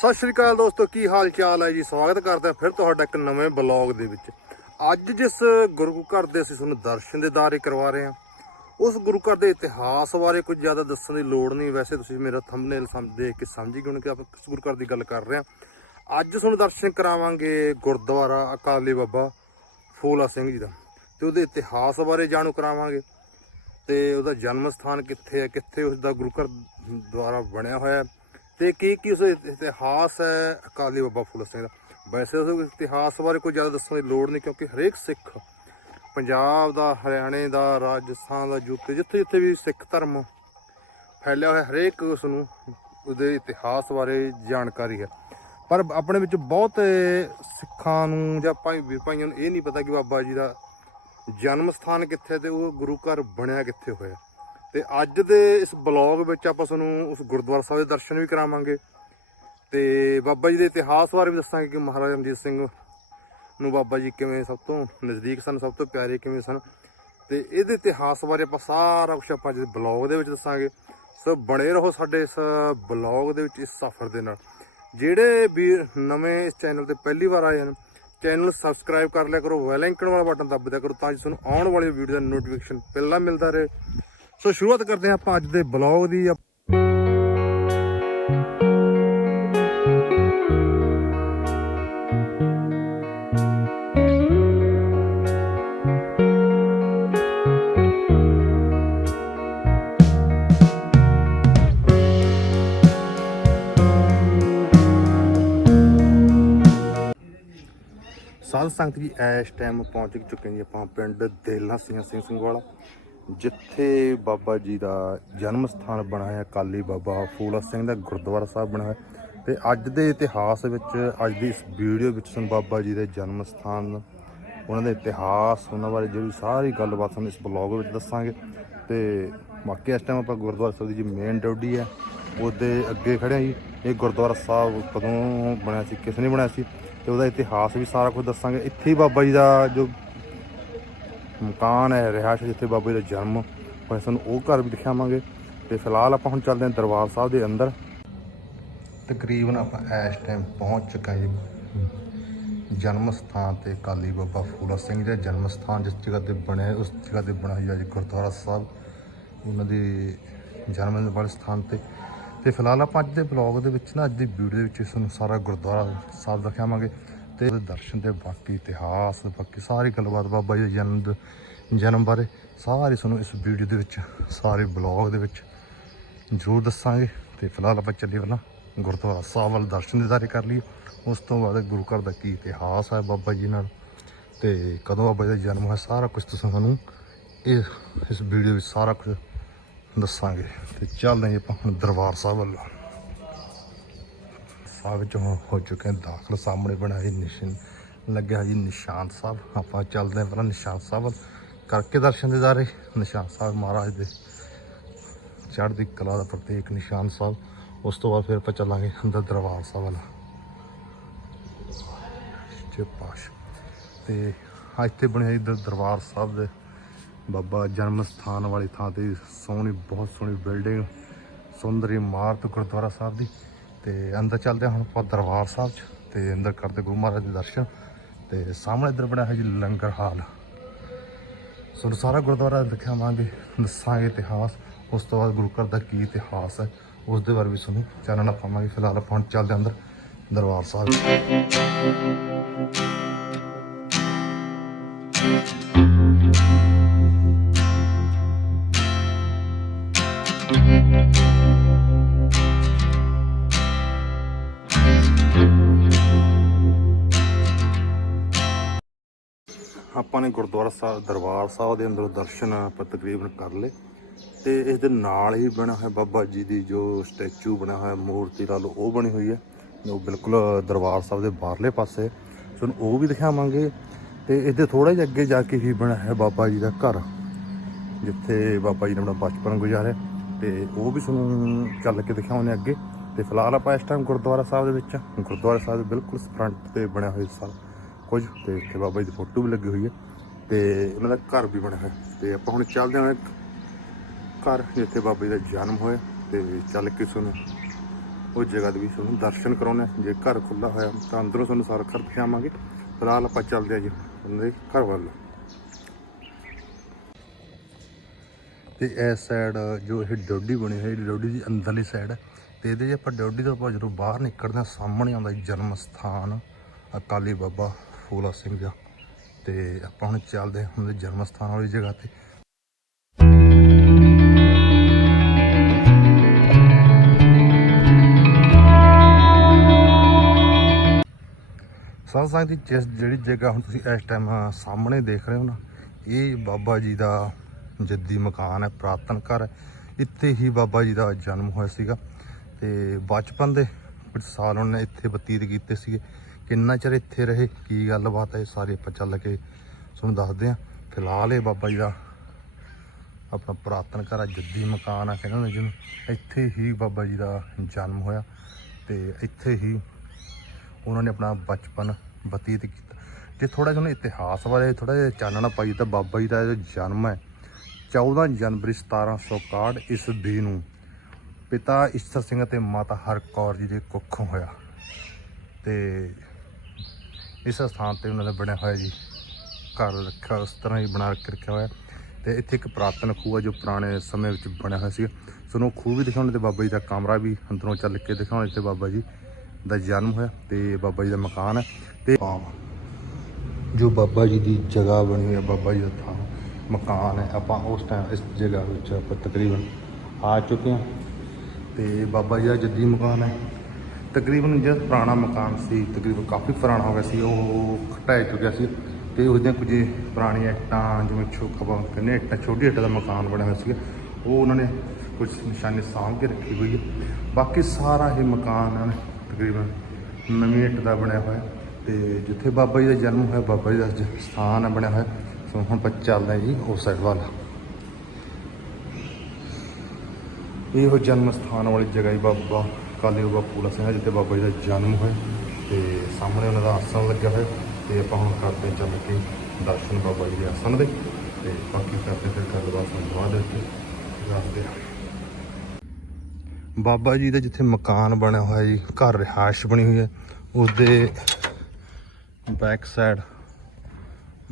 ਸਤਿ ਸ਼੍ਰੀ ਅਕਾਲ ਦੋਸਤੋ, ਕੀ ਹਾਲ ਚਾਲ ਹੈ ਜੀ? ਸਵਾਗਤ ਕਰਦੇ ਹਾਂ ਫਿਰ ਤੁਹਾਡਾ ਇੱਕ ਨਵੇਂ ਬਲੌਗ ਦੇ ਵਿੱਚ। ਅੱਜ ਜਿਸ ਗੁਰੂ ਘਰ ਦੇ ਅਸੀਂ ਤੁਹਾਨੂੰ ਦਰਸ਼ਨ ਦੇ ਦਾਰੇ ਕਰਵਾ ਰਹੇ ਹਾਂ, ਉਸ ਗੁਰੂ ਘਰ ਦੇ ਇਤਿਹਾਸ ਬਾਰੇ ਕੁਝ ਜ਼ਿਆਦਾ ਦੱਸਣ ਦੀ ਲੋੜ ਨਹੀਂ। ਵੈਸੇ ਤੁਸੀਂ ਮੇਰਾ ਥੰਬਨੇਲ ਸਮਝ ਦੇਖ ਕੇ ਸਮਝ ਗਏ ਹੋਣੇ ਕਿ ਆਪਾਂ ਕਿਸ ਗੁਰੂ ਘਰ ਦੀ ਗੱਲ ਕਰ ਰਹੇ ਹਾਂ। ਅੱਜ ਤੁਹਾਨੂੰ ਦਰਸ਼ਨ ਕਰਾਵਾਂਗੇ ਗੁਰਦੁਆਰਾ ਅਕਾਲੀ ਬਾਬਾ ਫੋਲਾ ਸਿੰਘ ਜੀ ਦਾ ਤੇ ਉਹਦੇ ਇਤਿਹਾਸ ਬਾਰੇ ਜਾਣੂ ਕਰਾਵਾਂਗੇ। ਤੇ ਉਹਦਾ ਜਨਮ ਸਥਾਨ ਕਿੱਥੇ ਹੈ, ਕਿੱਥੇ ਉਸ ਦਾ ਗੁਰੂ ਘਰ ਦੁਆਰਾ ਬਣਿਆ ਹੋਇਆ ਹੈ ਤੇ ਕੀ ਕੀ ਉਸ ਇਤਿਹਾਸ ਹੈ? ਅਕਾਲੀ ਬਾਬਾ ਫੂਲਾ ਸਿੰਘ ਦਾ। ਵੈਸੇ ਉਸ ਇਤਿਹਾਸ ਬਾਰੇ ਕੋਈ ਜ਼ਿਆਦਾ ਦੱਸਣ ਦੀ ਲੋੜ ਨਹੀਂ, ਕਿਉਂਕਿ ਹਰੇਕ ਸਿੱਖ ਪੰਜਾਬ ਦਾ, ਹਰਿਆਣੇ ਦਾ, ਰਾਜਸਥਾਨ ਦਾ, ਯੂਪੀ ਜਿੱਥੇ ਜਿੱਥੇ ਵੀ ਸਿੱਖ ਧਰਮ ਫੈਲਿਆ ਹੋਇਆ, ਹਰੇਕ ਉਸ ਨੂੰ ਉਹਦੇ ਇਤਿਹਾਸ ਬਾਰੇ ਜਾਣਕਾਰੀ ਹੈ। ਪਰ ਆਪਣੇ ਵਿੱਚ ਬਹੁਤ ਸਿੱਖਾਂ ਨੂੰ ਜਾਂ ਭਾਈ, ਭਾਈਆਂ ਨੂੰ ਇਹ ਨਹੀਂ ਪਤਾ ਕਿ ਬਾਬਾ ਜੀ ਦਾ ਜਨਮ ਸਥਾਨ ਕਿੱਥੇ ਤੇ ਉਹ ਗੁਰੂ ਘਰ ਬਣਿਆ ਕਿੱਥੇ ਹੋਇਆ। ਤੇ ਅੱਜ ਦੇ ਇਸ ਬਲੌਗ ਵਿੱਚ ਆਪਾਂ ਤੁਹਾਨੂੰ ਉਸ ਗੁਰਦੁਆਰਾ ਸਾਹਿਬ ਦੇ ਦਰਸ਼ਨ ਵੀ ਕਰਾਵਾਂਗੇ। ਤੇ ਬਾਬਾ ਜੀ ਦੇ ਇਤਿਹਾਸ ਬਾਰੇ ਵੀ ਦੱਸਾਂਗੇ ਕਿ ਮਹਾਰਾਜਾ ਰਣਜੀਤ ਸਿੰਘ ਨੂੰ ਬਾਬਾ ਜੀ ਕਿਵੇਂ ਸਭ ਤੋਂ ਨਜ਼ਦੀਕ ਸਨ, ਸਭ ਤੋਂ ਪਿਆਰੇ ਕਿਵੇਂ ਸਨ। ਤੇ ਇਹਦੇ ਇਤਿਹਾਸ ਬਾਰੇ ਆਪਾਂ ਸਾਰਾ ਕੁਝ ਆਪਾਂ ਅੱਜ ਬਲੌਗ ਦੇ ਵਿੱਚ ਦੱਸਾਂਗੇ। ਸੋ ਬਣੇ ਰਹੋ ਸਾਡੇ ਇਸ ਬਲੌਗ ਦੇ ਵਿੱਚ ਇਸ ਸਫ਼ਰ ਦੇ ਨਾਲ। ਜਿਹੜੇ ਵੀਰ ਨਵੇਂ ਇਸ ਚੈਨਲ ਤੇ ਪਹਿਲੀ ਵਾਰ ਆਏ ਹਨ, ਚੈਨਲ ਸਬਸਕ੍ਰਾਈਬ ਕਰ ਲਿਆ ਕਰੋ ਵੈਲ ਆਈਕਨ ਵਾਲਾ ਬਟਨ ਦੱਬ ਦਿਆ ਕਰੋ ਤਾਂ ਕਿ ਤੁਹਾਨੂੰ ਆਉਣ ਵਾਲੀ ਵੀਡੀਓ ਦਾ ਨੋਟੀਫਿਕੇਸ਼ਨ ਪਹਿਲਾਂ ਮਿਲਦਾ ਰਹੇ। ਸੋ ਸ਼ੁਰੂਆਤ ਕਰਦੇ ਹਾਂ ਆਪਾਂ ਅੱਜ ਦੇ ਬਲੌਗ ਦੀ। ਸਾਧ ਸੰਗਤ ਜੀ, ਇਸ ਟਾਈਮ ਪਹੁੰਚ ਚੁੱਕੇ ਜੀ ਆਪਾਂ ਪਿੰਡ ਦੇਲਾ ਸਿੰਘ ਸਿੰਘ ਸਿੰਘ ਵਾਲਾ। ਜਿੱਥੇ ਬਾਬਾ ਜੀ ਦਾ ਜਨਮ ਸਥਾਨ ਬਣਾਇਆ ਕਾਲੀ ਬਾਬਾ ਫੂਲਾ ਸਿੰਘ ਦਾ ਗੁਰਦੁਆਰਾ ਸਾਹਿਬ ਬਣਾਇਆ ਤੇ ਅੱਜ ਦੇ ਇਤਿਹਾਸ ਵਿੱਚ, ਅੱਜ ਦੀ ਇਸ ਵੀਡੀਓ ਵਿੱਚ ਸਾਨੂੰ ਬਾਬਾ ਜੀ ਦੇ ਜਨਮ ਸਥਾਨ, ਉਹਨਾਂ ਦੇ ਇਤਿਹਾਸ, ਉਹਨਾਂ ਬਾਰੇ ਜਿਹੜੀ ਸਾਰੀ ਗੱਲਬਾਤ ਸਾਨੂੰ ਇਸ ਬਲੌਗ ਵਿੱਚ ਦੱਸਾਂਗੇ। ਤੇ ਬਾਕੀ ਇਸ ਟਾਈਮ ਆਪਾਂ ਗੁਰਦੁਆਰਾ ਸਾਹਿਬ ਦੀ ਜੀ ਮੇਨ ਡਿਊਟੀ ਹੈ, ਉਹਦੇ ਅੱਗੇ ਖੜੇ ਹਾਂ ਜੀ। ਇਹ ਗੁਰਦੁਆਰਾ ਸਾਹਿਬ ਕਦੋਂ ਬਣਿਆ ਸੀ, ਕਿਸ ਨੇ ਬਣਾਇਆ ਸੀ, ਤੇ ਉਹਦਾ ਇਤਿਹਾਸ ਵੀ ਸਾਰਾ ਕੁਝ ਦੱਸਾਂਗੇ। ਇੱਥੇ ਹੀ ਬਾਬਾ ਜੀ ਦਾ ਜੋ ਮਕਾਨ ਹੈ, ਰਿਹਾਇਸ਼ ਜਿੱਥੇ ਬਾਬਾ ਜੀ ਦਾ ਜਨਮ ਹੋਇਆ। ਸਾਨੂੰ ਉਹ ਘਰ ਵੀ ਦਿਖਾਵਾਂਗੇ। ਤੇ ਫਿਲਹਾਲ ਆਪਾਂ ਹੁਣ ਚੱਲਦੇ ਹਾਂ ਦਰਬਾਰ ਸਾਹਿਬ ਦੇ ਅੰਦਰ। ਤਕਰੀਬਨ ਆਪਾਂ ਇਸ ਟਾਈਮ ਪਹੁੰਚ ਚੁੱਕੇ ਹਾਂ ਜੀ। ਜਨਮ ਸਥਾਨ ਤੇ ਕਾਲੀ ਬਾਬਾ ਫੂਲਾ ਸਿੰਘ ਜੀ ਦਾ ਜਨਮ ਸਥਾਨ, ਜਿਸ ਜਗ੍ਹਾ ਤੇ ਬਣਿਆ, ਉਸ ਜਗ੍ਹਾ ਤੇ ਬਣਾ ਜੀ ਗੁਰਦੁਆਰਾ ਸਾਹਿਬ। ਉਹਨਾਂ ਦੇ ਜਨਮ ਵਾਲੇ ਸਥਾਨ ਤੇ। ਤੇ ਫਿਲਹਾਲ ਆਪਾਂ ਅੱਜ ਦੇ ਬਲੌਗ ਦੇ ਵਿੱਚ ਨਾ, ਅੱਜ ਦੀ ਵੀਡੀਓ ਦੇ ਵਿੱਚ ਤੁਹਾਨੂੰ ਸਾਰਾ ਗੁਰਦੁਆਰਾ ਸਾਹਿਬ ਦਿਖਾਵਾਂਗੇ। ਤੇ ਉਹਦੇ ਦਰਸ਼ਨ ਤੇ ਬਾਕੀ ਇਤਿਹਾਸ, ਬਾਕੀ ਸਾਰੀ ਗੱਲਬਾਤ ਬਾਬਾ ਜੀ ਦੇ ਜਨਮ ਦ- ਜਨਮ ਬਾਰੇ ਸਾਰੀ ਤੁਹਾਨੂੰ ਇਸ ਵੀਡੀਓ ਦੇ ਵਿੱਚ, ਸਾਰੇ ਬਲੌਗ ਦੇ ਵਿੱਚ ਜ਼ਰੂਰ ਦੱਸਾਂਗੇ। ਤੇ ਫਿਲਹਾਲ ਆਪਾਂ ਚੱਲੀਏ ਪਹਿਲਾਂ ਗੁਰਦੁਆਰਾ ਸਾਹਿਬ ਵੱਲ ਦਰਸ਼ਨ ਦਿਦਾਰੇ ਕਰ ਲਈਏ। ਉਸ ਤੋਂ ਬਾਅਦ ਗੁਰੂ ਘਰ ਦਾ ਕੀ ਇਤਿਹਾਸ ਹੈ ਬਾਬਾ ਜੀ ਨਾਲ? ਤੇ ਕਦੋਂ ਬਾਬਾ ਜੀ ਦਾ ਜਨਮ ਹੋਇਆ, ਸਾਰਾ ਕੁਝ ਤੁਸੀਂ ਸਾਨੂੰ ਇਹ, ਇਸ ਵੀਡੀਓ ਵਿੱਚ ਸਾਰਾ ਕੁਝ ਦੱਸਾਂਗੇ। ਤੇ ਚੱਲਦੇ ਹਾਂ ਜੀ ਆਪਾਂ ਹੁਣ ਦਰਬਾਰ ਸਾਹਿਬ ਵੱਲ। ਸਾਹਿਬ ਵਿੱਚ ਹੋ ਚੁੱਕੇ ਦਾਖਲ, ਸਾਹਮਣੇ ਬਣਾਈ ਨਿਸ਼ਾਨ, ਲੱਗਿਆ ਜੀ ਨਿਸ਼ਾਨ ਸਾਹਿਬ। ਆਪਾਂ ਚੱਲਦੇ ਹਾਂ ਪਹਿਲਾਂ ਨਿਸ਼ਾਨ ਸਾਹਿਬ ਵੱਲ। ਕਰਕੇ ਦਰਸ਼ਨ ਦੇ ਦਿਦਾਰੇ ਨਿਸ਼ਾਨ ਸਾਹਿਬ ਮਹਾਰਾਜ ਦੇ ਚੜ੍ਹਦੀ ਕਲਾ ਦਾ ਪ੍ਰਤੀਕ ਨਿਸ਼ਾਨ ਸਾਹਿਬ। ਉਸ ਤੋਂ ਬਾਅਦ ਫਿਰ ਆਪਾਂ ਚੱਲਾਂਗੇ ਅੰਦਰ ਦਰਬਾਰ ਸਾਹਿਬ ਵਾਲਾ। ਜੇ ਪਾਸ਼ ਤੇ ਇੱਥੇ ਬਣਿਆ ਜੀ ਦਰਬਾਰ ਸਾਹਿਬ ਦੇ ਬਾਬਾ ਜਨਮ ਸਥਾਨ ਵਾਲੀ ਥਾਂ ਤੇ ਸੋਹਣੀ, ਬਹੁਤ ਸੋਹਣੀ ਬਿਲਡਿੰਗ ਸੁੰਦਰ ਇਮਾਰਤ ਗੁਰਦੁਆਰਾ ਸਾਹਿਬ ਦੀ। ਤੇ ਅੰਦਰ ਚੱਲਦੇ ਹਾਂ ਹੁਣ ਆਪਾਂ ਦਰਬਾਰ ਸਾਹਿਬ 'ਚ ਤੇ ਅੰਦਰ ਕਰਦੇ ਗੁਰੂ ਮਹਾਰਾਜ ਦੇ ਦਰਸ਼ਨ ਤੇ ਸਾਹਮਣੇ ਇੱਧਰ ਬਣਿਆ ਹੈ ਜੀ ਲੰਗਰ ਹਾਲ। ਸੋ ਸਾਰਾ ਗੁਰਦੁਆਰਾ ਦਿਖਾਵਾਂਗੇ, ਦੱਸਾਂਗੇ ਇਤਿਹਾਸ, ਉਸ ਤੋਂ ਬਾਅਦ ਗੁਰੂ ਘਰ ਦਾ ਕੀ ਇਤਿਹਾਸ ਹੈ ਉਸ ਦੇ ਬਾਰੇ ਵੀ ਤੁਹਾਨੂੰ ਚਾਨਣਾ ਪਾਵਾਂਗੇ। ਫਿਲਹਾਲ ਆਪਾਂ ਹੁਣ ਚੱਲਦੇ ਹਾਂ ਅੰਦਰ ਦਰਬਾਰ ਸਾਹਿਬ ਆਪਾਂ ਨੇ ਗੁਰਦੁਆਰਾ ਸਾਹਿਬ ਦਰਬਾਰ ਸਾਹਿਬ ਦੇ ਅੰਦਰ ਦਰਸ਼ਨ ਆਪਾਂ ਤਕਰੀਬਨ ਕਰ ਲਏ ਤੇ ਇਸ ਦੇ ਨਾਲ ਹੀ ਬਣਾ ਹੋਇਆ ਬਾਬਾ ਜੀ ਦੀ ਜੋ ਸਟੈਚੂ ਬਣਿਆ ਹੋਇਆ ਮੂਰਤੀ ਲਾ ਲਓ, ਉਹ ਬਣੀ ਹੋਈ ਹੈ। ਉਹ ਬਿਲਕੁਲ ਦਰਬਾਰ ਸਾਹਿਬ ਦੇ ਬਾਹਰਲੇ ਪਾਸੇ। ਤੁਹਾਨੂੰ ਉਹ ਵੀ ਦਿਖਾਵਾਂਗੇ ਤੇ ਇਸ ਦੇ ਥੋੜਾ ਜਿਹਾ ਅੱਗੇ ਜਾ ਕੇ ਹੀ ਬਣਿਆ ਹੈ ਬਾਬਾ ਜੀ ਦਾ ਘਰ, ਜਿੱਥੇ ਬਾਬਾ ਜੀ ਨੇ ਆਪਣਾ ਬਚਪਨ ਗੁਜ਼ਾਰਿਆ। ਤੇ ਉਹ ਵੀ ਤੁਹਾਨੂੰ ਚੱਲ ਕੇ ਦਿਖਾਉਣੇ ਅੱਗੇ। ਤੇ ਫਿਲਹਾਲ ਆਪਾਂ ਇਸ ਟਾਈਮ ਗੁਰਦੁਆਰਾ ਸਾਹਿਬ ਦੇ ਵਿੱਚ ਗੁਰਦੁਆਰਾ ਸਾਹਿਬ ਦੇ ਬਿਲਕੁਲ ਫਰੰਟ ਤੇ ਬਣਿਆ ਹੋਇਆ ਸਾਰਾ। ਕੁਝ, ਤੇ ਇੱਥੇ ਬਾਬਾ ਜੀ ਦੀ ਫੋਟੋ ਵੀ ਲੱਗੀ ਹੋਈ ਹੈ, ਤੇ ਉਹਨਾਂ ਦਾ ਘਰ ਵੀ ਬਣਿਆ ਹੋਇਆ, ਤੇ ਆਪਾਂ ਹੁਣ ਚੱਲਦੇ ਹਾਂ ਇੱਕ ਘਰ, ਜਿੱਥੇ ਬਾਬਾ ਜੀ ਦਾ ਜਨਮ ਹੋਇਆ, ਤੇ ਚੱਲ ਕੇ ਤੁਹਾਨੂੰ ਉਹ ਜਗ੍ਹਾ ਦੇ ਵੀ ਤੁਹਾਨੂੰ ਦਰਸ਼ਨ ਕਰਾਉਣੇ ਆ। ਜੇ ਘਰ ਖੁੱਲਾ ਹੋਇਆ, ਤਾਂ ਅੰਦਰੋਂ ਤੁਹਾਨੂੰ ਸਾਰਾ ਘਰ ਦਿਖਾਵਾਂਗੇ। ਫਿਲਹਾਲ ਆਪਾਂ ਚੱਲਦੇ ਹਾਂ ਜੀ, ਉਹਨਾਂ ਦੇ ਘਰ ਵੱਲ। ਤੇ ਇਸ ਸਾਈਡ ਜੋ ਇਹ ਡੋਡੀ ਬਣੀ ਹੋਈ ਡੋਡੀ ਦੀ ਅੰਦਰਲੀ ਸਾਈਡ ਤੇ ਇਹਦੇ ਜੇ ਆਪਾਂ ਡੋਡੀ ਤੋਂ ਆਪਾਂ ਜਦੋਂ ਬਾਹਰ ਨਿਕਲਦੇ ਹਾਂ, ਸਾਹਮਣੇ ਆਉਂਦਾ ਜਨਮ ਸਥਾਨ, ਅਕਾਲੀ ਬਾਬਾ। ਫੂਲਾ ਸਿੰਘ ਦਾ। ਤੇ ਆਪਾਂ ਹੁਣ ਚੱਲਦੇ ਹਾਂ ਜਨਮ ਸਥਾਨ ਵਾਲੀ ਜਗ੍ਹਾ ਤੇ। ਸਾਧ ਸੰਗਤ ਦੀ ਜਿਹੜੀ ਜਗ੍ਹਾ ਹੁਣ ਤੁਸੀਂ ਇਸ ਟਾਈਮ ਸਾਹਮਣੇ ਦੇਖ ਰਹੇ ਹੋ ਨਾ, ਇਹ ਬਾਬਾ ਜੀ ਦਾ ਜੱਦੀ ਮਕਾਨ ਹੈ, ਪ੍ਰਾਤਨ ਘਰ ਹੈ। ਇੱਥੇ ਹੀ ਬਾਬਾ ਜੀ ਦਾ ਜਨਮ ਹੋਇਆ ਸੀਗਾ। ਤੇ ਬਚਪਨ ਦੇ ਕੁਝ ਸਾਲ ਉਹਨੇ ਇੱਥੇ ਬਤੀਤ ਕੀਤੇ ਸੀਗੇ। ਕਿੰਨਾ ਚਿਰ ਇੱਥੇ ਰਹੇ, ਕੀ ਗੱਲਬਾਤ ਹੈ ਇਹ ਸਾਰੇ ਆਪਾਂ ਚੱਲ ਕੇ ਤੁਹਾਨੂੰ ਦੱਸਦੇ ਹਾਂ। ਫਿਲਹਾਲ ਇਹ ਬਾਬਾ ਜੀ ਦਾ ਆਪਣਾ ਪੁਰਾਤਨ ਘਰ ਆ, ਜੱਦੀ ਮਕਾਨ ਆ ਕਹਿੰਦੇ ਨੇ ਜਿਹਨੂੰ। ਇੱਥੇ ਹੀ ਬਾਬਾ ਜੀ ਦਾ ਜਨਮ ਹੋਇਆ ਤੇ ਇੱਥੇ ਹੀ ਉਹਨਾਂ ਨੇ ਆਪਣਾ ਬਚਪਨ ਬਤੀਤ ਕੀਤਾ। ਜੇ ਥੋੜਾ ਜਿਹਾ ਉਹਨੇ ਇਤਿਹਾਸ ਬਾਰੇ ਥੋੜਾ ਜਿਹਾ ਚਾਨਣਾ ਪਾਈ ਤਾਂ ਬਾਬਾ ਜੀ ਦਾ ਜੋ ਜਨਮ ਹੈ। 14 ਜਨਵਰੀ 1761 ਈਸਵੀ ਨੂੰ ਪਿਤਾ ਈਸ਼ਰ ਸਿੰਘ ਅਤੇ ਮਾਤਾ ਹਰਕੌਰ ਜੀ ਦੇ ਕੁੱਖੋਂ ਹੋਇਆ। ਤੇ ਇਸ ਸਥਾਨ ਤੇ ਉਹਨਾਂ ਦਾ ਬਣਿਆ ਹੋਇਆ ਜੀ। ਘਰ ਰੱਖਿਆ, ਉਸ ਤਰ੍ਹਾਂ ਹੀ ਬਣਾ ਕੇ ਰੱਖਿਆ ਹੋਇਆ। ਤੇ ਇੱਥੇ ਇੱਕ ਪ੍ਰਾਤਨ ਖੂਹ ਹੈ ਜੋ ਪੁਰਾਣੇ ਸਮੇਂ ਵਿੱਚ ਬਣਿਆ ਹੋਇਆ ਸੀ ਤੁਹਾਨੂੰ ਖੂਹ ਵੀ ਦਿਖਾਉਣੇ ਤੇ ਬਾਬਾ ਜੀ ਦਾ ਕਮਰਾ ਵੀ ਅੰਦਰੋਂ ਚੱਲ ਕੇ ਦਿਖਾਉਣੇ ਤੇ ਬਾਬਾ ਜੀ ਦਾ ਜਨਮ ਹੋਇਆ ਤੇ ਬਾਬਾ ਜੀ ਦਾ ਮਕਾਨ ਹੈ। ਤੇ ਜੋ ਬਾਬਾ ਜੀ ਦੀ ਜਗ੍ਹਾ ਬਣੀ ਹੋਈ ਹੈ ਬਾਬਾ ਜੀ ਦਾ ਥਾਂ, ਮਕਾਨ ਹੈ। ਆਪਾਂ ਉਸ ਟਾਈਮ ਇਸ ਜਗ੍ਹਾ ਵਿੱਚ ਆਪਾਂ ਤਕਰੀਬਨ ਆ ਚੁੱਕੇ ਹਾਂ। ਤੇ ਬਾਬਾ ਜੀ ਦਾ ਜੱਦੀ ਮਕਾਨ ਹੈ। ਤਕਰੀਬਨ ਜਿਹੜਾ ਪੁਰਾਣਾ ਮਕਾਨ ਸੀ, ਤਕਰੀਬਨ ਕਾਫੀ ਪੁਰਾਣਾ ਹੋ ਗਿਆ ਸੀ, ਉਹ ਘਟਾਇਆ ਚੁੱਕਿਆ ਸੀ ਤੇ ਉਹਦੀਆਂ ਕੁਝ ਪੁਰਾਣੀਆਂ ਇੱਟਾਂ, ਜਿਵੇਂ ਛੋਕਾ ਕਹਿੰਦੇ ਇੱਟਾਂ, ਛੋਟੀ ਇੱਟਾਂ ਦਾ ਮਕਾਨ ਬਣਿਆ ਹੋਇਆ ਸੀ ਉਹ ਉਹਨਾਂ ਨੇ ਕੁਝ ਨਿਸ਼ਾਨੀ ਸਾਂਭ ਕੇ ਰੱਖੀ ਹੋਈ ਹੈ। ਬਾਕੀ ਸਾਰਾ ਇਹ ਮਕਾਨ ਹੈ ਤਕਰੀਬਨ ਨਵੀਂ ਇੱਟ ਦਾ ਬਣਿਆ ਹੋਇਆ। ਤੇ ਜਿੱਥੇ ਬਾਬਾ ਜੀ ਦਾ ਜਨਮ ਹੋਇਆ, ਬਾਬਾ ਜੀ ਦਾ ਸਥਾਨ ਬਣਿਆ ਹੋਇਆ। ਸੋ ਹੁਣ ਆਪਾਂ ਚੱਲਦੇ ਜੀ, ਉਸ ਸਾਈਡ ਵੱਲ। ਇਹੋ ਜਨਮ ਸਥਾਨ ਵਾਲੀ ਜਗ੍ਹਾ ਹੀ ਬਾਬਾ। ਕਾਲੇ ਬਾਬਾ ਪੂਲਾ ਸਿੰਘ ਜਿੱਥੇ ਬਾਬਾ ਜੀ ਦਾ ਜਨਮ ਹੋਇਆ ਤੇ ਸਾਹਮਣੇ ਉਹਨਾਂ ਦਾ ਆਸਣ ਲੱਗਿਆ ਹੋਇਆ ਤੇ ਆਪਾਂ ਹੁਣ ਕਰਦੇ ਚੱਲ ਕੇ ਦਰਸ਼ਨ ਬਾਬਾ ਜੀ ਦੇ ਆਸਣ ਦੇ ਤੇ ਬਾਕੀ ਕਰਦੇ ਫਿਰ ਗੱਲਬਾਤ ਨੂੰ ਬਾਅਦ ਵਿੱਚ ਦੱਸਦੇ ਹਾਂ। ਬਾਬਾ ਜੀ ਦਾ ਜਿੱਥੇ ਮਕਾਨ ਬਣਿਆ ਹੋਇਆ ਜੀ, ਘਰ ਰਿਹਾਇਸ਼ ਬਣੀ ਹੋਈ ਹੈ, ਉਸਦੇ ਬੈਕ ਸਾਈਡ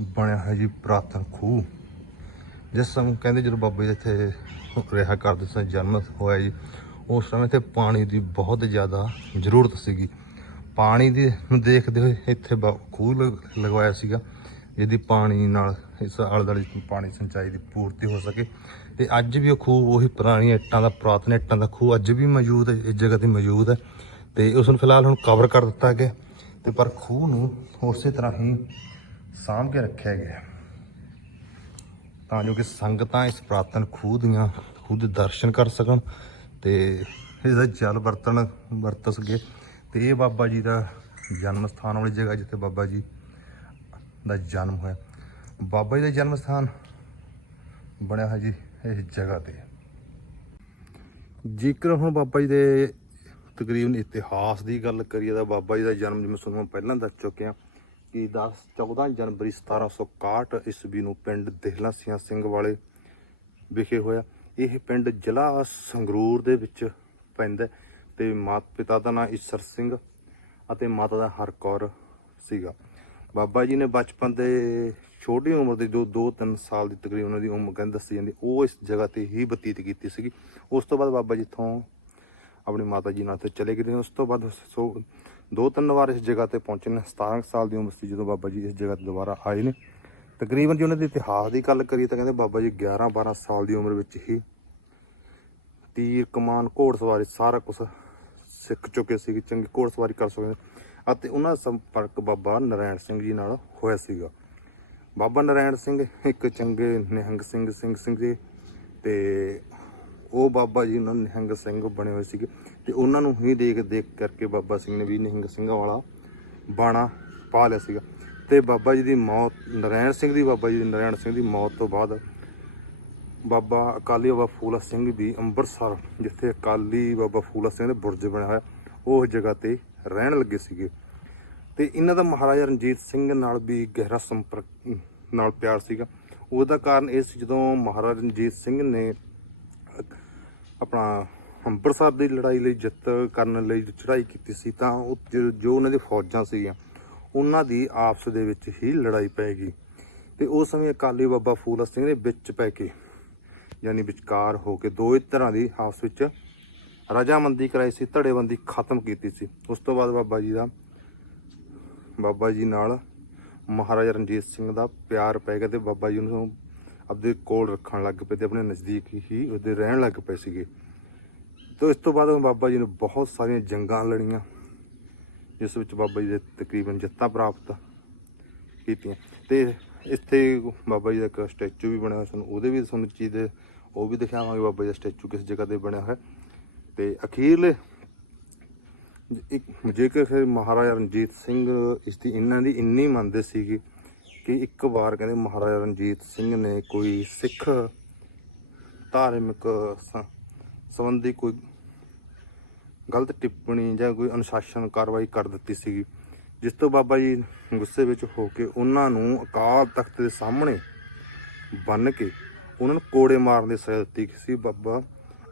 ਬਣਿਆ ਹੋਇਆ ਜੀ ਪ੍ਰਾਤਨ ਖੂਹ। ਜਿਸ ਸਮੇਂ ਕਹਿੰਦੇ ਜਦੋਂ ਬਾਬਾ ਜੀ ਇੱਥੇ ਰਿਹਾ ਕਰਦੇ ਸਨ, ਜਨਮ ਹੋਇਆ ਜੀ ਉਸ ਸਮੇਂ ਤੇ ਪਾਣੀ ਦੀ ਬਹੁਤ ਜ਼ਿਆਦਾ ਜ਼ਰੂਰਤ ਸੀਗੀ। ਪਾਣੀ ਦੀ ਨੂੰ ਦੇਖਦੇ ਹੋਏ ਇੱਥੇ ਬਾ- ਖੂਹ ਲਗ- ਲਗਵਾਇਆ ਸੀਗਾ, ਜਿਹਦੀ ਪਾਣੀ ਨਾਲ ਇਸ ਆਲੇ ਦੁਆਲੇ ਪਾਣੀ ਸਿੰਚਾਈ ਦੀ ਪੂਰਤੀ ਹੋ ਸਕੇ। ਤੇ ਅੱਜ ਵੀ ਉਹ ਖੂਹ, ਉਹੀ ਪੁਰਾਣੀ ਇੱਟਾਂ ਦਾ, ਪੁਰਾਤਨ ਇੱਟਾਂ ਦਾ ਖੂਹ ਅੱਜ ਵੀ ਮੌਜੂਦ ਹੈ, ਇਸ ਜਗ੍ਹਾ ਤੇ ਮੌਜੂਦ ਹੈ। ਤੇ ਉਸ ਨੂੰ ਫਿਲਹਾਲ ਹੁਣ ਕਵਰ ਕਰ ਦਿੱਤਾ ਗਿਆ। ਤੇ ਪਰ ਖੂਹ ਨੂੰ ਉਸੇ ਤਰ੍ਹਾਂ ਹੀ ਸਾਂਭ ਕੇ ਰੱਖਿਆ ਗਿਆ ਤਾਂ ਜੋ ਕਿ ਸੰਗਤਾਂ ਇਸ ਪ੍ਰਾਤਨ ਖੂਹ ਦੀਆਂ, ਖੂਹ ਦੇ ਦਰਸ਼ਨ ਕਰ ਸਕਣ ਤੇ ਇਸ ਜਲ ਵਰਤਣ, ਵਰਤ ਸਕੇ। ਤੇ ਇਹ ਬਾਬਾ ਜੀ ਦਾ ਜਨਮ ਸਥਾਨ ਵਾਲੀ ਜਗ੍ਹਾ ਜਿੱਥੇ ਬਾਬਾ ਜੀ ਦਾ ਜਨਮ ਹੋਇਆ। ਬਾਬਾ ਜੀ ਦਾ ਜਨਮ ਸਥਾਨ ਬਣਿਆ ਹੈ ਜੀ ਇਸ ਜਗ੍ਹਾ ਤੇ। ਜੇਕਰ ਹੁਣ ਬਾਬਾ ਜੀ ਦੇ ਤਕਰੀਬਨ ਇਤਿਹਾਸ ਦੀ ਗੱਲ ਕਰੀਏ ਤਾਂ ਬਾਬਾ ਜੀ ਦਾ ਜਨਮ ਜਿਵੇਂ ਤੁਹਾਨੂੰ ਪਹਿਲਾਂ ਦੱਸ ਚੁੱਕਿਆ ਕਿ 10 14 ਜਨਵਰੀ 1761 ਈਸਵੀ ਨੂੰ ਪਿੰਡ ਦੇਹਲਾ ਸਿਆਂ ਸਿੰਘ ਵਾਲੇ ਵਿਖੇ ਹੋਇਆ। ਇਹ ਪਿੰਡ ਜ਼ਿਲ੍ਹਾ ਸੰਗਰੂਰ ਦੇ ਵਿੱਚ ਪੈਂਦਾ ਹੈ ਤੇ ਮਾਤ ਪਿਤਾ ਦਾ ਨਾਮ ਈਸਰ ਸਿੰਘ ਅਤੇ ਮਾਤਾ ਦਾ ਹਰਕੌਰ ਸੀਗਾ। ਬਾਬਾ ਜੀ ਨੇ ਬਚਪਨ ਦੇ ਛੋਟੀ ਉਮਰ ਦੇ ਜੋ 2-3 ਸਾਲ ਦੀ ਤਕਰੀਬਨ ਉਹਨਾਂ ਦੀ ਉਮਰ ਕਹਿੰਦੇ ਦੱਸੀ ਜਾਂਦੀ, ਉਹ ਇਸ ਜਗ੍ਹਾ ਤੇ ਹੀ ਬਤੀਤ ਕੀਤੀ ਸੀਗੀ। ਉਸ ਤੋਂ ਬਾਅਦ ਬਾਬਾ ਜੀ ਇੱਥੋਂ ਆਪਣੀ ਮਾਤਾ ਜੀ ਨਾਲ ਤੇ ਚਲੇ ਗਏ ਉਸ ਤੋਂ ਬਾਅਦ ਸੋ ਦੋ ਤਿੰਨ ਵਾਰ ਇਸ ਜਗ੍ਹਾ ਤੇ ਪਹੁੰਚੇ ਨੇ 17 ਕੁ ਸਾਲ ਦੀ ਉਮਰ ਸੀ ਜਦੋਂ ਬਾਬਾ ਜੀ ਇਸ ਜਗ੍ਹਾ ਤੇ ਦੁਬਾਰਾ ਆਏ ਨੇ। ਤਕਰੀਬਨ ਜੇ ਉਹਨਾਂ ਦੇ ਇਤਿਹਾਸ ਦੀ ਗੱਲ ਕਰੀਏ ਤਾਂ ਕਹਿੰਦੇ ਬਾਬਾ ਜੀ 11 12 ਸਾਲ ਦੀ ਉਮਰ ਵਿੱਚ ਹੀ ਤੀਰ, ਕਮਾਨ, ਘੋੜਸਵਾਰੀ ਸਾਰਾ ਕੁਝ ਸਿੱਖ ਚੁੱਕੇ ਸੀ ਚੰਗੀ ਘੋੜਸਵਾਰੀ ਕਰ ਸਕਦੇ ਅਤੇ ਉਹਨਾਂ ਦਾ ਸੰਪਰਕ ਬਾਬਾ ਨਰਾਇਣ ਸਿੰਘ ਜੀ ਨਾਲ ਹੋਇਆ ਸੀਗਾ। ਬਾਬਾ ਨਰਾਇਣ ਸਿੰਘ ਇੱਕ ਚੰਗੇ ਨਿਹੰਗ ਸਿੰਘ ਸਿੰਘ ਸਿੰਘ ਜੀ ਤੇ ਉਹ ਬਾਬਾ ਜੀ ਉਹਨਾਂ ਨਿਹੰਗ ਸਿੰਘ ਬਣੇ ਹੋਏ ਸੀਗੇ ਤੇ ਉਹਨਾਂ ਨੂੰ ਹੀ ਦੇਖ ਦੇਖ ਕਰਕੇ ਬਾਬਾ ਸਿੰਘ ਨੇ ਵੀ ਨਿਹੰਗ ਸਿੰਘਾਂ ਵਾਲਾ ਬਾਣਾ ਪਾ ਲਿਆ ਸੀਗਾ। ਤੇ ਬਾਬਾ ਜੀ ਦੀ ਮੌਤ ਨਰਾਇਣ ਸਿੰਘ ਦੀ, ਬਾਬਾ ਜੀ ਦੀ ਨਰਾਇਣ ਸਿੰਘ ਦੀ ਮੌਤ ਤੋਂ ਬਾਅਦ ਬਾਬਾ ਅਕਾਲੀ ਬਾਬਾ ਫੂਲਾ ਸਿੰਘ ਵੀ ਅੰਮ੍ਰਿਤਸਰ, ਜਿੱਥੇ ਅਕਾਲੀ ਬਾਬਾ ਫੂਲਾ ਸਿੰਘ ਦੇ ਬੁਰਜ ਬਣਿਆ ਹੋਇਆ, ਉਹ ਜਗ੍ਹਾ ਤੇ ਰਹਿਣ ਲੱਗੇ ਸੀਗੇ। ਤੇ ਇਹਨਾਂ ਦਾ ਮਹਾਰਾਜਾ ਰਣਜੀਤ ਸਿੰਘ ਨਾਲ ਵੀ ਗਹਿਰਾ ਸੰਪਰਕ, ਨਾਲ ਪਿਆਰ ਸੀਗਾ। ਉਹਦਾ ਕਾਰਨ ਇਹ ਸੀ ਜਦੋਂ ਮਹਾਰਾਜਾ ਰਣਜੀਤ ਸਿੰਘ ਨੇ ਆਪਣਾ ਅੰਮ੍ਰਿਤਸਰ ਦੀ ਲੜਾਈ ਲਈ ਜਿੱਤ ਕਰਨ ਲਈ ਚੜ੍ਹਾਈ ਕੀਤੀ ਸੀ, ਤਾਂ ਉਹ ਜੋ- ਜੋ ਉਹਨਾਂ ਦੀ ਫੌਜਾਂ ਸੀਗੀਆਂ ਉਹਨਾਂ ਦੀ ਆਪਸ ਦੇ ਵਿੱਚ ਹੀ ਲੜਾਈ ਪੈ ਗਈ ਤੇ ਉਸ ਸਮੇਂ ਅਕਾਲੀ ਬਾਬਾ ਫੂਲਾ ਸਿੰਘ ਨੇ ਵਿੱਚ ਪੈ ਕੇ ਯਾਨੀ ਵਿਚਕਾਰ ਹੋ ਕੇ ਦੋ ਤਰ੍ਹਾਂ ਦੀ ਆਪਸ ਵਿੱਚ ਰਜਾਮੰਦੀ ਕਰਾਈ ਸੀ, ਧੜੇਬੰਦੀ ਖਤਮ ਕੀਤੀ ਸੀ। ਉਸ ਤੋਂ ਬਾਅਦ ਬਾਬਾ ਜੀ ਦਾ, ਬਾਬਾ ਜੀ ਨਾਲ ਮਹਾਰਾਜਾ ਰਣਜੀਤ ਸਿੰਘ ਦਾ ਪਿਆਰ ਪੈ ਗਿਆ ਤੇ ਬਾਬਾ ਜੀ ਨੂੰ ਆਪਦੇ ਕੋਲ ਰੱਖਣ ਲੱਗ ਪਏ ਤੇ ਆਪਣੇ ਨਜ਼ਦੀਕ ਹੀ ਉਹਦੇ ਰਹਿਣ ਲੱਗ ਪਏ ਸੀਗੇ। ਤੇ ਇਸ ਤੋਂ ਬਾਅਦ ਬਾਬਾ ਜੀ ਨੇ ਬਹੁਤ ਸਾਰੀਆਂ ਜੰਗਾਂ ਲੜੀਆਂ। ਜਿਸ ਵਿੱਚ ਬਾਬਾ ਜੀ ਦੇ ਤਕਰੀਬਨ ਜਿੱਤਾਂ ਪ੍ਰਾਪਤ ਕੀਤੀਆਂ। ਤੇ ਇੱਥੇ ਬਾਬਾ ਜੀ ਦਾ ਇੱਕ ਸਟੈਚੂ ਵੀ ਬਣਿਆ ਹੋਇਆ ਸਾਨੂੰ, ਉਹਦੇ ਵੀ ਤੁਹਾਨੂੰ ਚੀਜ਼ ਉਹ ਵੀ ਦਿਖਾਵਾਂਗੇ ਬਾਬਾ ਜੀ ਦਾ ਸਟੈਚੂ ਕਿਸ ਜਗ੍ਹਾ ਤੇ ਬਣਿਆ ਹੋਇਆ। ਤੇ ਅਖੀਰਲੇ, ਇੱਕ ਜੇਕਰ ਫਿਰ ਮਹਾਰਾਜਾ ਰਣਜੀਤ ਸਿੰਘ ਇਸ ਦੀ ਇਹਨਾਂ ਦੀ ਇੰਨੀ ਮੰਨਦੇ ਸੀਗੇ ਕਿ ਇੱਕ ਵਾਰ ਕਹਿੰਦੇ ਮਹਾਰਾਜਾ ਰਣਜੀਤ ਸਿੰਘ ਨੇ ਕੋਈ ਸਿੱਖ ਧਾਰਮਿਕ ਸੰਬੰਧੀ ਕੋਈ ਗਲਤ ਟਿੱਪਣੀ ਜਾਂ ਕੋਈ ਅਨੁਸ਼ਾਸਨ ਕਾਰਵਾਈ ਕਰ ਦਿੱਤੀ ਸੀਗੀ। ਜਿਸ ਤੋਂ ਬਾਬਾ ਜੀ ਗੁੱਸੇ ਵਿੱਚ ਹੋ ਕੇ ਉਹਨਾਂ ਨੂੰ ਅਕਾਲ ਤਖਤ ਦੇ ਸਾਹਮਣੇ ਬੰਨ ਕੇ ਉਹਨਾਂ ਨੂੰ ਕੋੜੇ ਮਾਰਨ ਦੀ ਸਜ਼ਾ ਦਿੱਤੀ ਸੀ ਬਾਬਾ,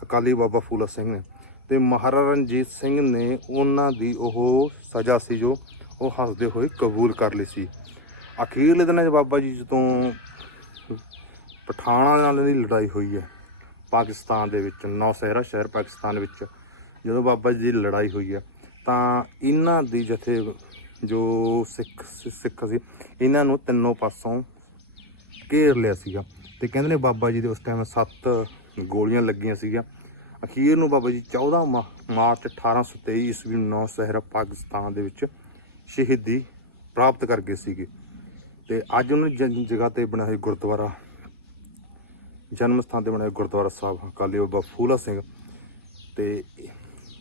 ਅਕਾਲੀ ਬਾਬਾ ਫੂਲਾ ਸਿੰਘ ਨੇ। ਤੇ ਮਹਾਰਾਜਾ ਰਣਜੀਤ ਸਿੰਘ ਨੇ ਉਹਨਾਂ ਦੀ ਉਹ ਸਜ਼ਾ ਸੀ ਜੋ ਉਹ ਹੱਸਦੇ ਹੋਏ ਕਬੂਲ ਕਰ ਲਈ ਸੀ। ਅਖੀਰਲੇ ਦਿਨਾਂ 'ਚ ਬਾਬਾ ਜੀ ਜਦੋਂ ਪਠਾਣਾ ਨਾਲ ਦੀ ਲੜਾਈ ਹੋਈ ਹੈ, ਪਾਕਿਸਤਾਨ ਦੇ ਵਿੱਚ ਨੌਸ਼ਹਿਰਾ ਸ਼ਹਿਰ ਪਾਕਿਸਤਾਨ ਵਿੱਚ ਜਦੋਂ ਬਾਬਾ ਜੀ ਦੀ ਲੜਾਈ ਹੋਈ ਆ, ਤਾਂ ਇਹਨਾਂ ਦੀ ਜਥੇ ਜੋ ਸਿੱਖ ਸਿੱਖ ਸੀ, ਇਹਨਾਂ ਨੂੰ ਤਿੰਨੋਂ ਪਾਸੋਂ ਘੇਰ ਲਿਆ ਸੀਗਾ। ਤੇ ਕਹਿੰਦੇ ਨੇ ਬਾਬਾ ਜੀ ਦੇ ਉਸ ਟਾਈਮ 7 ਗੋਲੀਆਂ ਲੱਗੀਆਂ ਸੀਗੀਆਂ। ਅਖੀਰ ਨੂੰ ਬਾਬਾ ਜੀ 14 ਮਾ- ਮਾਰਚ 1823 ਈਸਵੀ ਨੂੰ ਨੌ ਸ਼ਹਿਰਾ ਪਾਕਿਸਤਾਨ ਦੇ ਵਿੱਚ ਸ਼ਹੀਦੀ ਪ੍ਰਾਪਤ ਕਰ ਗਏ ਸੀਗੇ। ਤੇ ਅੱਜ ਉਹਨਾਂ ਦੀ ਜਗ੍ਹਾ ਤੇ ਬਣਾਇਆ ਹੋਇਆ ਗੁਰਦੁਆਰਾ, ਜਨਮ ਸਥਾਨ ਤੇ ਬਣਾਇਆ ਗੁਰਦੁਆਰਾ ਸਾਹਿਬ, ਅਕਾਲੀ ਬਾਬਾ ਫੂਲਾ ਸਿੰਘ। ਤੇ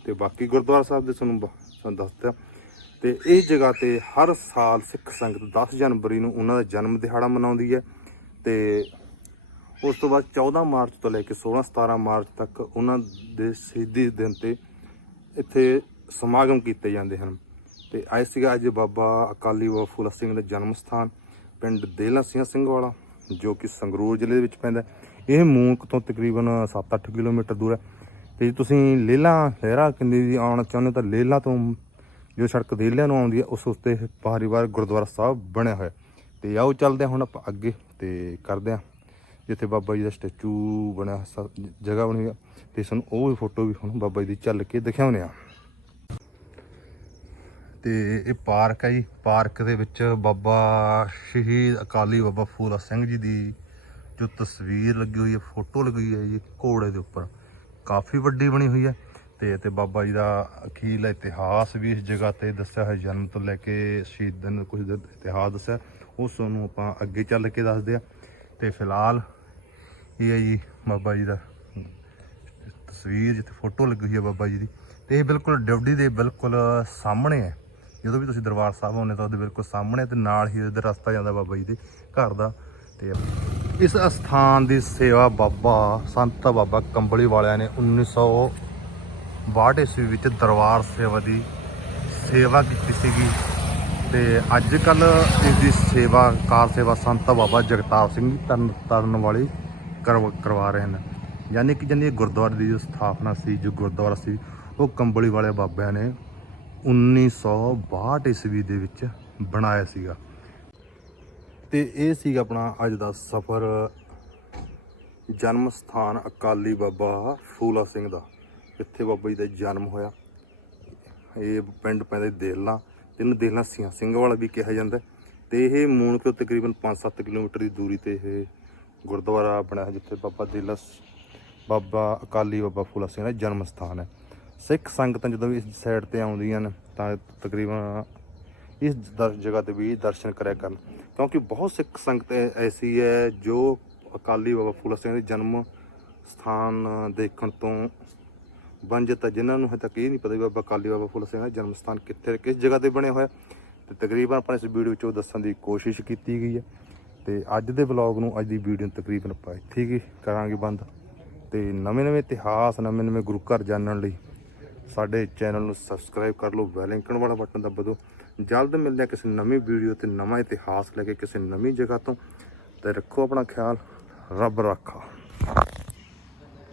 ਤੇ ਬਾਕੀ ਗੁਰਦੁਆਰਾ ਸਾਹਿਬ ਦੇ ਤੁਹਾਨੂੰ ਬ- ਤੁਹਾਨੂੰ ਦੱਸਦਾ ਤੇ ਇਸ ਜਗ੍ਹਾ ਤੇ ਹਰ ਸਾਲ ਸਿੱਖ ਸੰਗਤ 10 ਜਨਵਰੀ ਨੂੰ ਉਹਨਾਂ ਦਾ ਜਨਮ ਦਿਹਾੜਾ ਮਨਾਉਂਦੀ ਹੈ। ਤੇ ਉਸ ਤੋਂ ਬਾਅਦ 14 ਮਾਰਚ ਤੋਂ ਲੈ ਕੇ 16 17 ਮਾਰਚ ਤੱਕ ਉਹਨਾਂ ਦੇ ਸ਼ਹੀਦੀ ਦਿਨ ਤੇ ਇੱਥੇ ਸਮਾਗਮ ਕੀਤੇ ਜਾਂਦੇ ਹਨ। ਤੇ ਆਏ ਸੀਗਾ ਅੱਜ ਬਾਬਾ ਅਕਾਲੀ ਬਾਬਾ ਫੂਲਾ ਸਿੰਘ ਦਾ ਜਨਮ ਸਥਾਨ ਪਿੰਡ ਦੇਲਾ ਸਿੰਘ ਸਿੰਘ ਵਾਲਾ, ਜੋ ਕਿ ਸੰਗਰੂਰ ਜ਼ਿਲ੍ਹੇ ਦੇ ਵਿੱਚ ਪੈਂਦਾ ਇਹ ਮੂੰਕ ਤੋਂ ਤਕਰੀਬਨ 7-8 ਕਿਲੋਮੀਟਰ ਦੂਰ ਹੈ। ਤੇ ਜੇ ਤੁਸੀਂ ਲੇਲਾ, ਲਹਿਰਾ ਕਿੰਨੀ ਦੀ ਆਉਣਾ ਚਾਹੁੰਦੇ ਹੋ ਤਾਂ ਲੇਲਾ ਤੋਂ ਜੋ ਸੜਕ ਦੇਲਿਆਂ ਨੂੰ ਆਉਂਦੀ ਹੈ, ਉਸ ਉੱਤੇ ਪਹਾੜੀ ਵਾਰ ਗੁਰਦੁਆਰਾ ਸਾਹਿਬ ਬਣਿਆ ਹੋਇਆ ਹੈ। ਤੇ ਆਓ ਚੱਲਦੇ ਹੁਣ ਆਪਾਂ ਅੱਗੇ ਤੇ ਕਰਦੇ ਹਾਂ। ਜਿੱਥੇ ਬਾਬਾ ਜੀ ਦਾ ਸਟੈਚੂ ਬਣਿਆ ਸ- ਜਗ੍ਹਾ ਬਣੀ ਹੋਈ ਤੇ ਸਾਨੂੰ ਉਹ ਵੀ ਫੋਟੋ ਵੀ ਹੁਣ ਬਾਬਾ ਜੀ ਦੀ ਚੱਲ ਕੇ ਦਿਖਾਉਨੇ ਆ ਤੇ ਇਹ ਪਾਰਕ ਹੈ ਜੀ। ਪਾਰਕ ਦੇ ਵਿੱਚ ਬਾਬਾ ਸ਼ਹੀਦ ਅਕਾਲੀ ਬਾਬਾ ਫੂਲਾ ਸਿੰਘ ਜੀ ਦੀ ਜੋ ਤਸਵੀਰ ਲੱਗੀ ਹੋਈ ਹੈ, ਫੋਟੋ ਲੱਗੀ ਹੋਈ ਹੈ ਜੀ ਘੋੜੇ ਦੇ ਉੱਪਰ। ਕਾਫੀ ਵੱਡੀ ਬਣੀ ਹੋਈ ਹੈ ਤੇ ਤੇ ਬਾਬਾ ਜੀ ਦਾ ਅਖੀਰਲਾ ਇਤਿਹਾਸ ਵੀ ਇਸ ਜਗ੍ਹਾ ਤੇ ਦੱਸਿਆ ਹੋਇਆ, ਜਨਮ ਤੋਂ ਲੈ ਕੇ ਸ਼ਹੀਦਨ ਕੁਝ ਦਾ ਇਤਿਹਾਸ ਦੱਸਿਆ। ਉਸ ਨੂੰ ਆਪਾਂ ਅੱਗੇ ਚੱਲ ਕੇ ਦੱਸਦੇ ਆ ਤੇ ਫਿਲਹਾਲ ਇਹ ਹੈ ਜੀ ਬਾਬਾ ਜੀ ਦਾ ਤਸਵੀਰ, ਜਿੱਥੇ ਫੋਟੋ ਲੱਗੀ ਹੋਈ ਹੈ ਬਾਬਾ ਜੀ ਦੀ। ਤੇ ਇਹ ਬਿਲਕੁਲ ਡਿਵਡੀ ਦੇ ਬਿਲਕੁਲ ਸਾਹਮਣੇ ਹੈ। ਜਦੋਂ ਵੀ ਤੁਸੀਂ ਦਰਬਾਰ ਸਾਹਿਬ ਆਉਂਦੇ ਤਾਂ ਉਹਦੇ ਬਿਲਕੁਲ ਸਾਹਮਣੇ ਹੈ ਤੇ ਨਾਲ ਹੀ ਉਹਦਾ ਰਸਤਾ ਜਾਂਦਾ ਬਾਬਾ ਜੀ ਦੇ ਘਰ ਦਾ। ਤੇ ਇਸ ਅਸਥਾਨ ਦੀ ਸੇਵਾ ਬਾਬਾ ਸੰਤ ਬਾਬਾ ਕੰਬਲੀ ਵਾਲਿਆਂ ਨੇ 1962 ਈਸਵੀ ਵਿੱਚ ਦਰਬਾਰ ਸੇਵਾ ਦੀ ਸੇਵਾ ਕੀਤੀ ਸੀਗੀ। ਤੇ ਅੱਜ ਕੱਲ ਇਸ ਦੀ ਸੇਵਾ, ਕਾਰ ਸੇਵਾ ਸੰਤ ਬਾਬਾ ਜਗਤਾਰ ਸਿੰਘ ਤਰਨ ਤਰਨ ਵਾਲੀ ਕਰਵਾ ਕਰਵਾ ਰਹੇ ਹਨ। ਯਾਨੀ ਕਿ ਜੰਨੀ ਗੁਰਦੁਆਰੇ ਦੀ ਜੋ ਸਥਾਪਨਾ ਸੀ, ਜੋ ਗੁਰਦੁਆਰਾ ਸੀ, ਉਹ ਕੰਬਲੀ ਵਾਲੇ ਬਾਬਿਆਂ ਨੇ 1962 ਈਸਵੀ ਦੇ ਵਿੱਚ ਬਣਾਇਆ ਸੀਗਾ। ਤੇ ਇਹ ਸੀਗਾ ਆਪਣਾ ਅੱਜ ਦਾ ਸਫ਼ਰ। ਜਨਮ ਸਥਾਨ ਅਕਾਲੀ ਬਾਬਾ ਫੂਲਾ ਸਿੰਘ ਦਾ। ਇੱਥੇ ਬਾਬਾ ਜੀ ਦਾ ਜਨਮ ਹੋਇਆ। ਇਹ ਪਿੰਡ ਪੈਂਦੇ ਦੇਲਾ ਜਿਹਨੂੰ ਦੇਲਾ ਸਿੰਘ ਵਾਲਾ ਵੀ ਕਿਹਾ ਜਾਂਦਾ। ਹੈ। ਤੇ ਇਹ ਮੂਣ ਤੋਂ ਤਕਰੀਬਨ 5-7 ਕਿਲੋਮੀਟਰ ਦੀ ਦੂਰੀ ਤੇ ਇਹ ਗੁਰਦੁਆਰਾ ਬਣਿਆ ਹੈ ਜਿੱਥੇ ਬਾਬਾ ਦੇਲਾ ਬਾਬਾ ਅਕਾਲੀ ਬਾਬਾ ਫੂਲਾ ਸਿੰਘ ਦਾ ਜਨਮ ਸਥਾਨ ਹੈ। ਸਿੱਖ ਸੰਗਤਾਂ ਜਦੋਂ ਵੀ ਇਸ ਸਾਈਡ ਤੇ ਆਉਂਦੀਆਂ ਨੇ ਤਾਂ ਤਕਰੀਬਨ ਇਸ ਦਰ- ਜਗ੍ਹਾ ਤੇ ਵੀ ਦਰਸ਼ਨ ਕਰਿਆ ਕਰਨ। ਕਿਉਂਕਿ ਬਹੁਤ ਸਿੱਖ ਸੰਗਤ ਐਸੀ ਹੈ ਜੋ ਅਕਾਲੀ ਬਾਬਾ ਫੂਲਾ ਸਿੰਘ ਦੇ ਜਨਮ ਸਥਾਨ ਦੇਖਣ ਤੋਂ ਵੰਜਿਤ ਹੈ ਜਿਨ੍ਹਾਂ ਨੂੰ ਹਜੇ ਤੱਕ ਇਹ ਨਹੀਂ ਪਤਾ ਵੀ ਬਾਬਾ ਅਕਾਲੀ ਬਾਬਾ ਫੂਲਾ ਸਿੰਘ ਦਾ ਜਨਮ ਸਥਾਨ ਕਿੱਥੇ ਕਿਸ ਜਗ੍ਹਾ ਤੇ ਬਣਿਆ ਹੋਇਆ। ਤੇ ਤਕਰੀਬਨ ਆਪਾਂ ਇਸ ਵੀਡੀਓ ਵਿੱਚ ਉਹ ਦੱਸਣ ਦੀ ਕੋਸ਼ਿਸ਼ ਕੀਤੀ ਗਈ ਹੈ ਤੇ ਅੱਜ ਦੇ ਵਲੌਗ ਨੂੰ ਅੱਜ ਦੀ ਵੀਡੀਓ ਨੂੰ ਤਕਰੀਬਨ ਆਪਾਂ ਇੱਥੇ ਹੀ ਕਰਾਂਗੇ ਬੰਦ। ਤੇ ਨਵੇਂ ਨਵੇਂ ਇਤਿਹਾਸ, ਨਵੇਂ ਨਵੇਂ ਗੁਰੂ ਘਰ ਜਾਣਨ ਲਈ ਸਾਡੇ ਚੈਨਲ ਨੂੰ ਸਬਸਕ੍ਰਾਈਬ ਕਰ ਲਓ ਬੈਲ ਆਈਕਨ ਵਾਲਾ ਬਟਨ ਦਬਾ ਦਿਓ। ਜਲਦ ਮਿਲਦੇ ਹਾਂ ਕਿਸੇ ਨਵੀਂ ਵੀਡੀਓ ਤੇ ਨਵਾਂ ਇਤਿਹਾਸ ਲੈ ਕੇ ਕਿਸੇ ਨਵੀਂ ਜਗ੍ਹਾ ਤੋਂ। ਤੇ ਰੱਖੋ ਆਪਣਾ ਖਿਆਲ, ਰੱਬ ਰੱਖਾ।